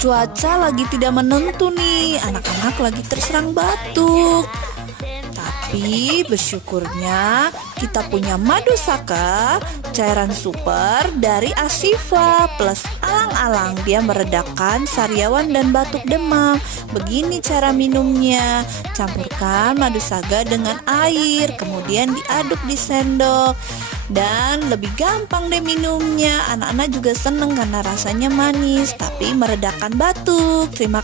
Cuaca lagi tidak menentu nih, anak-anak lagi terserang batuk. Tapi bersyukurnya kita punya madu saka, cairan super dari Ashifa plus alang-alang. Dia meredakan sariawan dan batuk demam. Begini cara minumnya: campurkan madu saga dengan air, kemudian diaduk di sendok. Dan lebih gampang deh minumnya. Anak-anak juga seneng karena rasanya manis tapi meredakan batuk. Terima